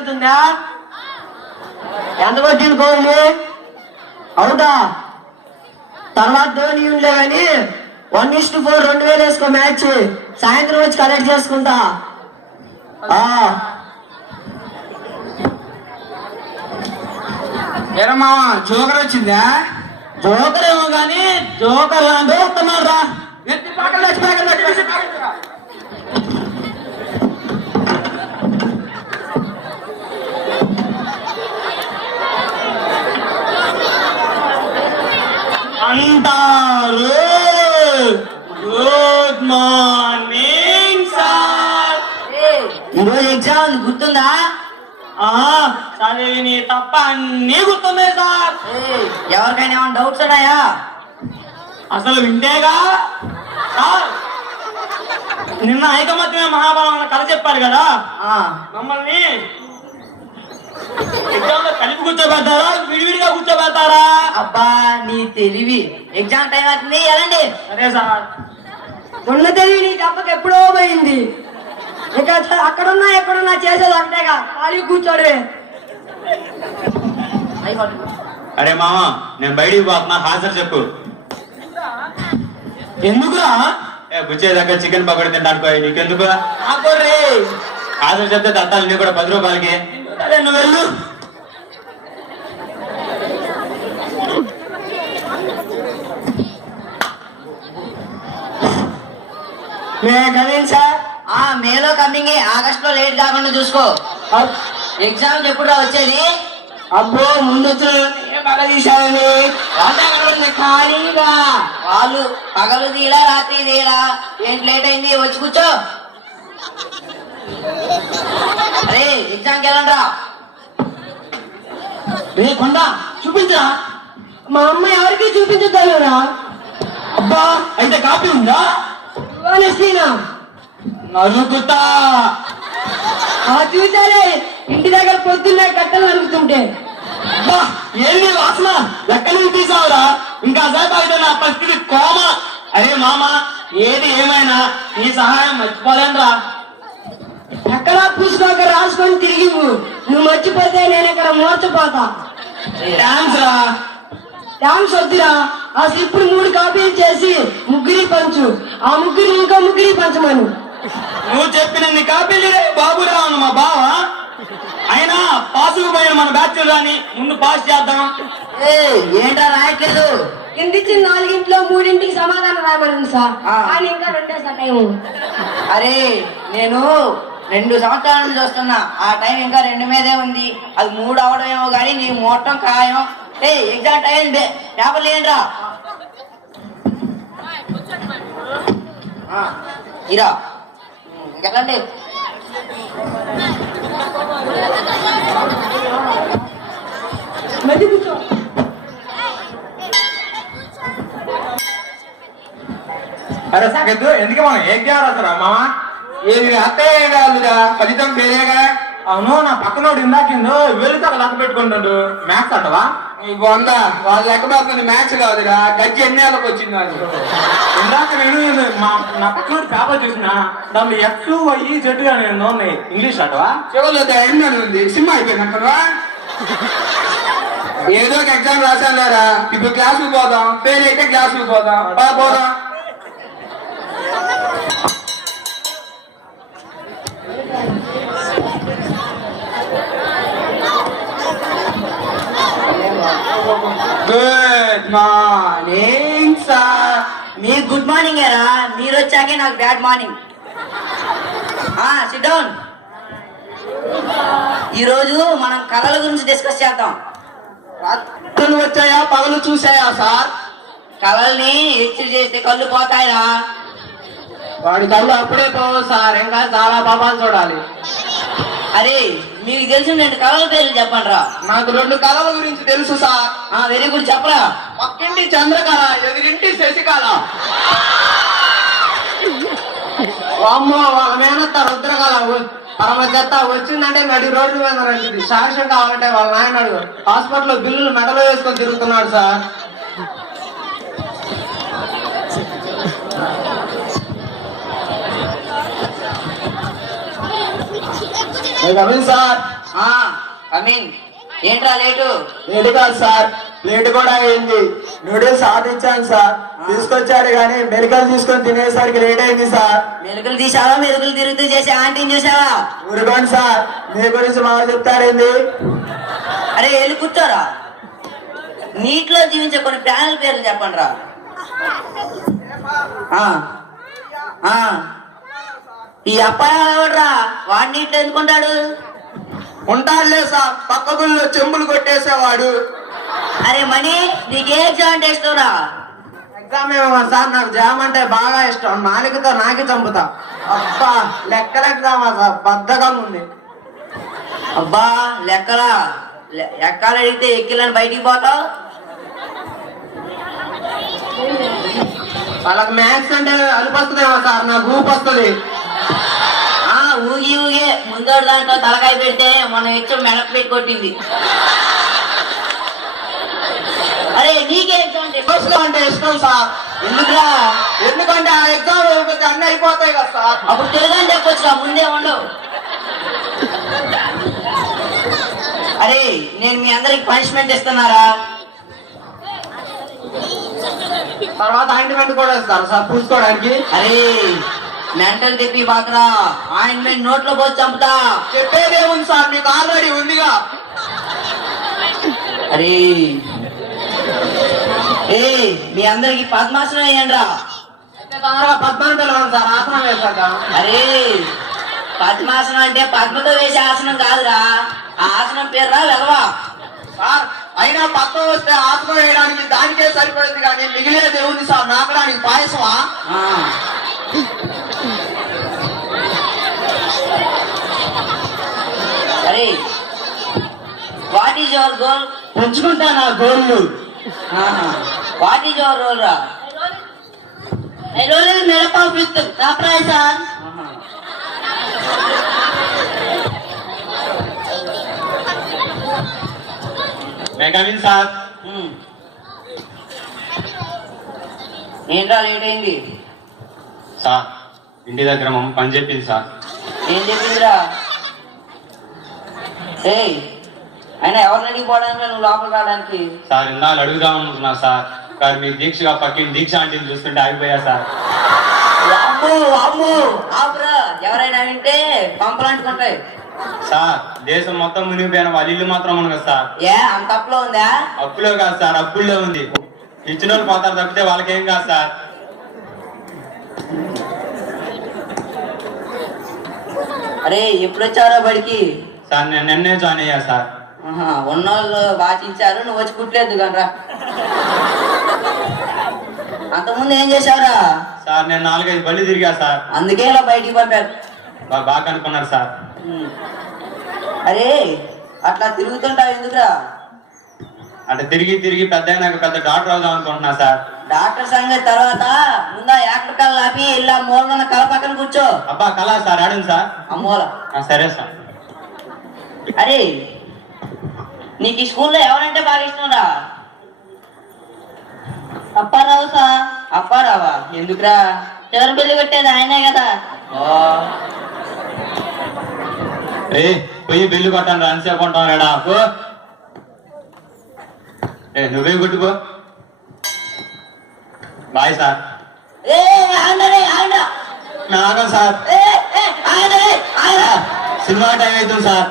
జరుగుతుందా? ఎంత కొట్టింది కోహ్లీ? అవుతా తర్వాత ధోని ఉండలే కానీ 1:4 2000 వేసుకో మ్యాచ్. సాయంత్రం వచ్చి కలెక్ట్ చేసుకుంటా. ఏరమ్మా జోకర్ వచ్చిందా? జోకర్ ఏమో కానీ జోకర్ లాంటి వస్తున్నారు రా. అంటారు గుడ్ మార్నింగ్ సార్. ఈరోజు ఎగ్జామ్ గుర్తుందా? చదివి తప్ప అన్నీ గుర్తున్నాయి సార్. ఎవరికైనా ఏమైనా డౌట్స్ ఉన్నాయా? అసలు వింటేగా సార్. నిన్న ఐకమత్యమే మహాభారత కథ చెప్పారు కదా, మమ్మల్ని ఎగ్జామ్ లో కలిపి కూర్చోబెడతారా విడివిడిగా కూర్చోబెడతారా? అబ్బా నీ తెలివి. ఎగ్జామ్ టైం అవుతుంది ఎలాండి. సరే సార్. ఉన్న తెలివి నీ తప్పకి ఎప్పుడో పోయింది. ఇక అక్కడున్నా ఎక్కడున్నా చేసేది ఒకటేగా, ఖాళీ కూర్చోడే. అరే మామ నేను బయటికి పోతున్నా, హాజరు చెప్పు. ఎందుకురా? బుచ్చే దగ్గర చికెన్ పకోడీ తింటానుకో, నీకెందుకు? హాజరు చెప్తే దత్తాలు నీ కూడా 10 రూపాయలకి. నువ్వు వెళ్ళు. సార్ మేలో కమింగ్, ఆగస్ట్ లో లేట్ కాకుండా చూసుకో. ఎగ్జామ్ ఎప్పుడు వచ్చేది? అబ్బో ముందు ఖాళీగా వాళ్ళు పగలు తీలా రాత్రి తీలా. ఏంటి లేట్ అయింది? వచ్చి కూర్చో. అరే ఎగ్జామ్కి వెళ్ళండిరా. రే కొండ చూపించరా. మా అమ్మ ఎవరికి చూపించగలరా? అబ్బా అయితే కాపీ ఉందా? నరుకుతా. చూసారే ఇంటి దగ్గర పొద్దున్నే కట్టలు నరుకుతుంటే. ఏంటి వాసన? ఎక్కడి నుంచి తీసావురా? ఇంకా సేపు అయితే నా పరిస్థితి కోమ. అరే మామ ఏది ఏమైనా నీ సహాయం మర్చిపోలేనురా. ఎక్కడా పూసుకోక రాసుకొని తిరిగి నువ్వు మర్చిపోతే నేను ఇక్కడ మోర్చిపోతా. థ్యాంక్స్ రా. థ్యాంక్స్ వద్దురా. అసలు ఇప్పుడు 3 కాపీలు చేసి ముగ్గురి పంచు. ఆ ముగ్గురు ఇంకా ముగ్గురి పంచమను. నువ్వు చెప్పినన్ని కాపీలు బాబురా మా బావ. అయినా పాసుకు పోయిన మన బ్యాచ్ రాని ముందు పాస్ చేద్దాం. ఏంటా రాయట్లేదు? కిందిచ్చిన 4గింట్లో 3ంటికి సమాధానం రాయమని సార్. ఆయన ఇంకా 2 టైం. అరే నేను 2 సంవత్సరాల నుంచి వస్తున్నా. ఆ టైం ఇంకా 2 మీదే ఉంది. అది 3 అవడమేమో కానీ నీ మొత్తం ఖాయం. ఎగ్జాక్ట్ టైం పేపర్ లేంట్రా. ఇరా ఇంకెళ్ళండి. అరే సాకెద్దు ఎందుకు మనం ఎగ్జామ్ రాస్తారా మామ? ఏది అత్తయ్య కాదురా, ఫలితం వేరేగా. అవును నా పక్కనోడు ఇందాకిందో వెళ్తే లెక్క పెట్టుకుంటాడు. మ్యాథ్స్ అంటవా? వంద వాళ్ళు లెక్క పెడుతుంది. మ్యాథ్స్ కాదురా, గజ్జి ఎన్ని ఏళ్ళకి వచ్చింది అది. ఇందాక నేను నా పక్కనోడు పేపర్ చూసిన దాంట్లో XYZ అని ఉన్నాయి. ఇంగ్లీష్ అంటవా? చెవులో ఎన్ని ఉంది. సినిమా అయిపోయిందంటవా? ఏదో ఒక ఎగ్జామ్ రాశాను లేరా. ఇప్పుడు క్లాసుకు పోదాం. ఫెయిల్ అయితే క్లాసుకు పోదాం. పోదాం. Good morning sir. మీకు గుడ్ మార్నింగ్ ఏరా, మీరు వచ్చాకే నాకు బ్యాడ్ మార్నింగ్. SIT down. ఈరోజు మనం కళల గురించి డిస్కస్ చేద్దాం. రాత్రులు వచ్చాయా పగలు చూసాయా సార్? కళల్ని హెచ్చు చేస్తే కళ్ళు పోతాయిరా. వాడి కళ్ళు అప్పుడే పోవు సార్, ఇంకా చాలా పాపాలు చూడాలి. అరే మీకు తెలిసిన 2 కళల పేర్లు చెప్పండి రా. నాకు 2 కళల గురించి తెలుసు సార్. వెరీ గుడ్ చెప్పరా. పక్కింటి చంద్రకళ, ఎదురింటి శశికళ. అమ్మో వాళ్ళ మేనత్త రుద్రకళ పరమ చెత్త. వచ్చిందంటే మెడి రోడ్డు మీద రండి. సాక్ష్యం కావాలంటే వాళ్ళ నాయన అడుగు. హాస్పిటల్లో బిల్లులు మెడలో వేసుకొని తిరుగుతున్నాడు సార్. Sir coming. ఏంట్రా లేటు? లేటు కాదు సార్, ప్లేట్ కూడా అయింది. నూడిల్స్ ఆర్డర్ ఇచ్చాను సార్, తీసుకొచ్చాడు కానీ మెడికల్ తీసుకొని తినేసరికి లేట్ అయింది సార్. మెరుగులు తీసావా? మెరుగులు తిరుగుతూ చేసే ఆంటీని చూసావా? ఊరుకోండి సార్, మీ గురించి మాకు చెప్తారేంది? అరే వెళ్ళి కూర్చోరా. నీటిలో జీవించే కొన్ని ప్రాణుల పేర్లు చెప్పండి రా. ఈ అబ్బాయి ఎవడ్రా? వాడు నీటిలో ఎందుకుంటాడు? ఉంటాడులే సార్, పక్క గుళ్ళో చెంబులు కొట్టేసేవాడు. అరే మణి, నీకే ఎగ్జామ్ అంటే ఇష్టంరా? ఎగ్జామ్ ఏమో సార్, నాకు జామ్ అంటే బాగా ఇష్టం. నాలుగుతో నాకి చంపుతా. అబ్బా లెక్కలు ఎగ్జామా సార్, బద్ధకం ఉంది. అబ్బా లెక్కలా? ఎక్కాలు అడిగితే ఎక్కిలని బయటికి పోతావు. వాళ్ళకి మ్యాథ్స్ అంటే అనిపిస్తుందేమో సార్, నాకు ఊపు వస్తుంది. ఊగి ఊగే ముందోడు దాంట్లో తలకాయ పెడితే మనం ఇచ్చి మెడకు పెట్టి కొట్టింది. అరే నీకే ఎగ్జామ్ అంటే ఇష్టం సార్. ఎందుకురా? ఎందుకంటే ఆ ఎగ్జామ్ అయిపోతే అన్ని అయిపోతాయి కదా సార్. అప్పుడు తెలుగు చెప్పొచ్చురా, ముందే ఉండవు. అరే నేను మీ అందరికి పనిష్మెంట్ ఇస్తున్నారా? తర్వాత ఆయింట్మెంట్ కూడా ఇస్తారు సార్ పూసుకోవడానికి. అరే మెంటల్ తిప్పి బాకరా, ఆయింట్మెంట్ నోట్లో పోసి చంపుతా. చెప్పేదేముంది సార్, మీకు ఆల్రెడీ ఉందిగా. అరే ఏ మీ అందరికి పద్మాసనం వేయండిరా. పద్మాన్ని పిలవండి సార్, ఆసనం వేసాక. అరే పద్మాసనం అంటే పద్మతో వేసే ఆసనం కాదురా, ఆ ఆసనం పేరురా వెలవా. సార్ అయినా పద్మం వస్తే ఆసనం వేయడానికి దానికే సరిపోయింది కానీ మిగిలేది ఏముంది సార్, నాకడానికి పాయసమా? అరే వాట్ ఈజ్ యువర్ గోల్? పెంచుకుంటా నా గోళ్ళు. వాట్ ఈజ్ యువర్ రోల్ రా? మెడప విత్ సర్ప్రైజ్ సార్. మేకమిన్ సార్. ఏంట్రా లేట్ అయింది? సార్ ఇంటి దగ్గర మమ్మ పని చెప్పింది సార్. ఏం చెప్పిందిరా? ఏయ్ అయినా ఎవరిని అడిగిపోవడానికి నువ్వు లోపలికి రావడానికి? సార్ ఇన్నాళ్ళు అడుగుదాం అనుకున్నా సార్, కానీ మీ దీక్షగా పక్కిన దీక్ష ఆంటీని చూస్తుంటే ఆగిపోయా సార్. ఆపురా, ఎవరైనా వింటే పంపలు అంటుకుంటాయి. సార్ దేశం మొత్తం మునిగిపోయిన వాళ్ళ ఇల్లు మాత్రం మునగదు సార్. ఏ అంత అప్పులో ఉందా? అప్పులో కాదు సార్, అప్పుల్లో ఉంది. ఇచ్చిన వాళ్ళు పోతారు తప్పితే వాళ్ళకేం కాదు సార్. అరే ఎప్పుడు వచ్చారో బడికి? సార్ నేను నిన్నే జాయిన్ అయ్యా సార్. ఉన్నోళ్ళు వాచించారు, నువ్వు వచ్చి కుట్లేదు కనరా. అంతకుముందు ఏం చేశావురా? సార్ నేను 4-5 బళ్ళు తిరిగా సార్. అందుకే ఇలా బయటికి పంపారు. బాగా అనుకున్నారు సార్. అరే అట్లా తిరుగుతుంటావు ఎందుకురా? అంటే తిరిగి తిరిగి పెద్ద డాక్టర్ అవుదాం అనుకుంటున్నా సార్. డాక్టర్ సంగతి తర్వాత ముందా యాక్టర్ కళ ఆపి ఇలా మూల కళ పక్కన కూర్చో. అబ్బా కళ సార్, ఆడండి సార్. ఆ మూల. సరే సార్. అరే నీకు ఈ స్కూల్లో ఎవరంటే బాగా ఇష్టం రా? అప్పారావు సార్. అప్పారావా? ఎందుకురా? చివరి పెళ్లి కొట్టేది ఆయనే కదా. ఏ పోయి బిల్లు కొట్టాను అనిసేపు ఉంటాం రాడా. నువ్వే కొట్టుకో. Bye sir. Nagam sir, cinema time అవుతుంది సార్.